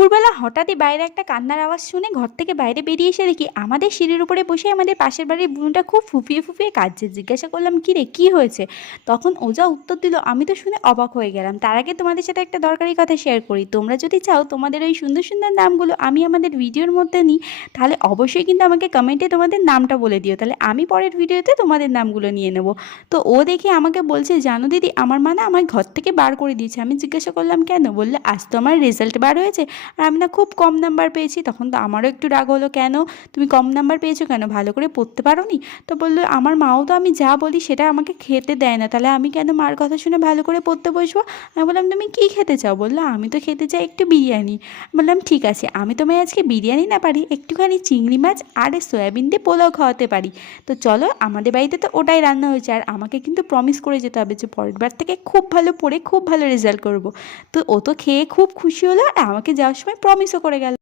দুপুরবেলা হঠাৎই বাইরে একটা কান্নার আওয়াজ শুনে ঘর থেকে বাইরে বেরিয়ে এসে দেখি আমাদের সিঁড়ির উপরে বসে আমাদের পাশের বাড়ির বুনুটা খুব ফুপিয়ে ফুপিয়ে কাঁদছে। জিজ্ঞাসা করলাম, কী রে, কী হয়েছে? তখন ও যা উত্তর দিল আমি তো শুনে অবাক হয়ে গেলাম। তার আগে তোমাদের সাথে একটা দরকারি কথা শেয়ার করি। তোমরা যদি চাও তোমাদের ওই সুন্দর সুন্দর নামগুলো আমি আমাদের ভিডিওর মধ্যে নিই, তাহলে অবশ্যই কিন্তু আমাকে কমেন্টে তোমাদের নামটা বলে দিও, তাহলে আমি পরের ভিডিওতে তোমাদের নামগুলো নিয়ে নেব। তো ও দেখে আমাকে বলছে, জানো দিদি, আমার মা না আমার ঘর থেকে বার করে দিয়েছে। আমি জিজ্ঞাসা করলাম কেন? বললে, আজ তো আমার রেজাল্ট বার হয়েছে আর আমি না খুব কম নাম্বার পেয়েছি। তখন তো আমারও একটু রাগ হলো, কেন তুমি কম নাম্বার পেয়েছো কেন, ভালো করে পড়তে পারো নি? তো বললো, আমার মাও তো আমি যা বলি সেটা আমাকে খেতে দেয় না, তাহলে আমি কেন মার কথা শুনে ভালো করে পড়তে বসবো? আমি বললাম, তুমি কী খেতে চাও? বললো, আমি তো খেতে চাই একটু বিরিয়ানি। বললাম, ঠিক আছে, আমি তোমায় আজকে বিরিয়ানি না পারি, একটুখানি চিংড়ি মাছ আর সয়াবিন দিয়ে পোলাও খাওয়াতে পারি। তো চলো, আমাদের বাড়িতে তো ওটাই রান্না হয়েছে, আর আমাকে কিন্তু প্রমিস করে যেতে হবে যে পরের বার থেকে খুব ভালো পড়ে খুব ভালো রেজাল্ট করব। তো ও তো খেয়ে খুব খুশি হলো আর আমাকে যাওয়ার সময় প্রমিসও করে গেল।